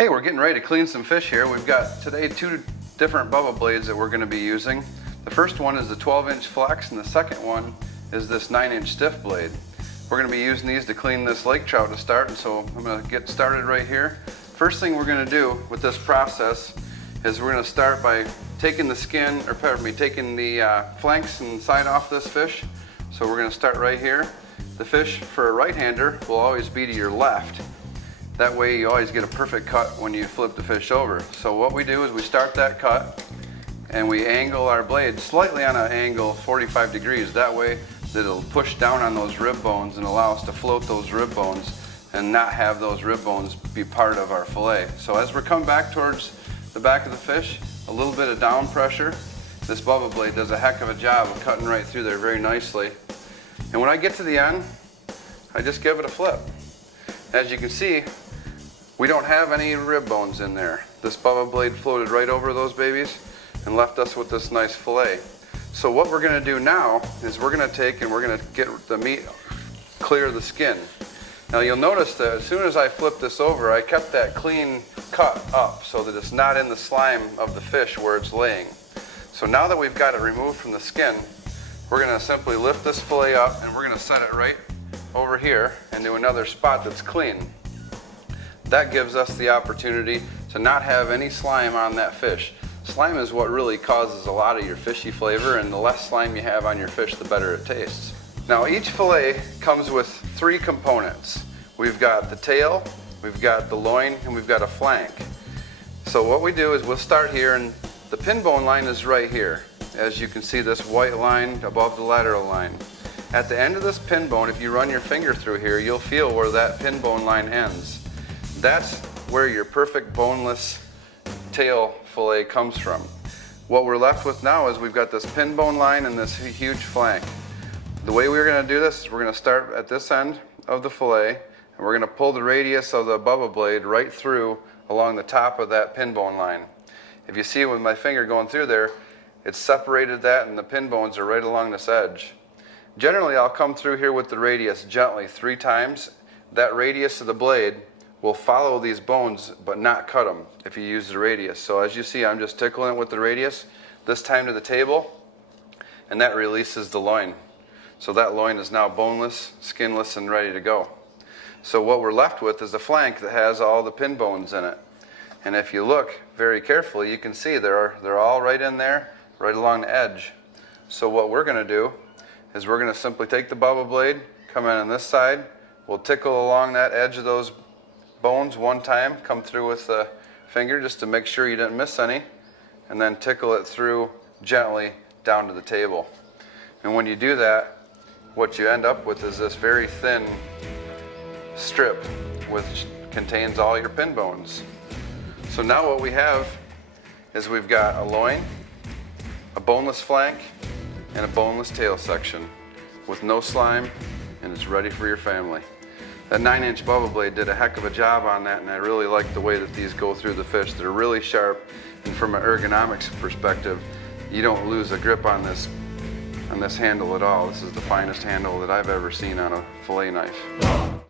Hey, we're getting ready to clean some fish here. We've got today two different Bubba blades that we're going to be using. The first one is the 12-inch flex and the second one is this 9-inch stiff blade. We're going to be using these to clean this lake trout to start, and so I'm going to get started right here. First thing we're going to do with this process is we're going to start by taking the skin, or pardon me, taking the flanks and side off this fish. So we're going to start right here. The fish for a right-hander will always be to your left. That way you always get a perfect cut when you flip the fish over. So what we do is we start that cut and we angle our blade slightly on an angle 45 degrees. That way that it'll push down on those rib bones and allow us to float those rib bones and not have those rib bones be part of our fillet. So as we're coming back towards the back of the fish, a little bit of down pressure. This Bubba blade does a heck of a job of cutting right through there very nicely. And when I get to the end, I just give it a flip. As you can see, we don't have any rib bones in there. This Bubba blade floated right over those babies and left us with this nice fillet. So what we're gonna do now is we're gonna take and we're gonna get the meat clear of the skin. Now you'll notice that as soon as I flip this over, I kept that clean cut up so that it's not in the slime of the fish where it's laying. So now that we've got it removed from the skin, we're gonna simply lift this fillet up and we're gonna set it right over here into another spot that's clean. That gives us the opportunity to not have any slime on that fish. Slime is what really causes a lot of your fishy flavor, and the less slime you have on your fish, the better it tastes. Now each fillet comes with three components. We've got the tail, we've got the loin, and we've got a flank. So what we do is we'll start here, and the pin bone line is right here. As you can see, this white line above the lateral line. At the end of this pin bone, if you run your finger through here, you'll feel where that pin bone line ends. That's where your perfect boneless tail fillet comes from. What we're left with now is we've got this pin bone line and this huge flank. The way we're going to do this is we're going to start at this end of the fillet and we're going to pull the radius of the Bubba blade right through along the top of that pin bone line. If you see with my finger going through there, it's separated that and the pin bones are right along this edge. Generally, I'll come through here with the radius gently 3 times. That radius of the blade will follow these bones but not cut them if you use the radius. So as you see, I'm just tickling it with the radius, this time to the table, and that releases the loin. So that loin is now boneless, skinless, and ready to go. So what we're left with is a flank that has all the pin bones in it. And if you look very carefully, you can see they're all right in there, right along the edge. So what we're going to do is we're going to simply take the Bubba blade, come in on this side, we'll tickle along that edge of those bones one time, come through with the finger just to make sure you didn't miss any, and then tickle it through gently down to the table. And when you do that, what you end up with is this very thin strip which contains all your pin bones. So now what we have is we've got a loin, a boneless flank, and a boneless tail section with no slime, and it's ready for your family. That 9-inch Bubba blade did a heck of a job on that, and I really like the way that these go through the fish. They're really sharp, and from an ergonomics perspective, you don't lose a grip on this handle at all. This is the finest handle that I've ever seen on a fillet knife.